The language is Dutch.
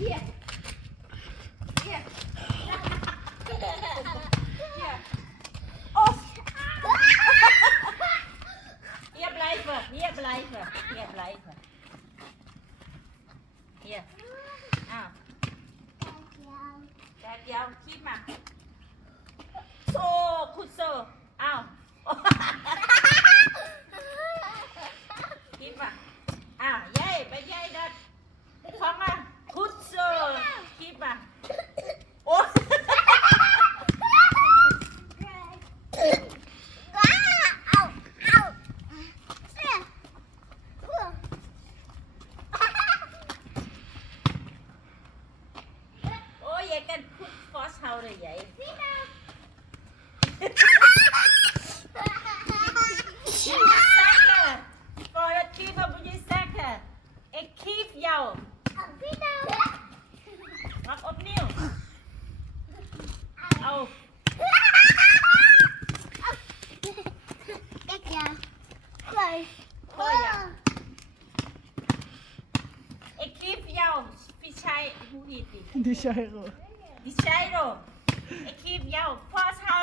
Hier. Hier. Hier. Of. Hier blijven. Hier blijven. Hier blijven. Hier. Ah. Kijk jou. Keep maar. Zo. Goed zo. Jij kan goed vasthouden, jij. Voor het keeper moet je. Ik keep jou. Opnieuw. Oh. Oh ja. Ik keep jou. Pichai, hoe heet? Die ดิฉันโรไอคิมยาวพ่อเท้า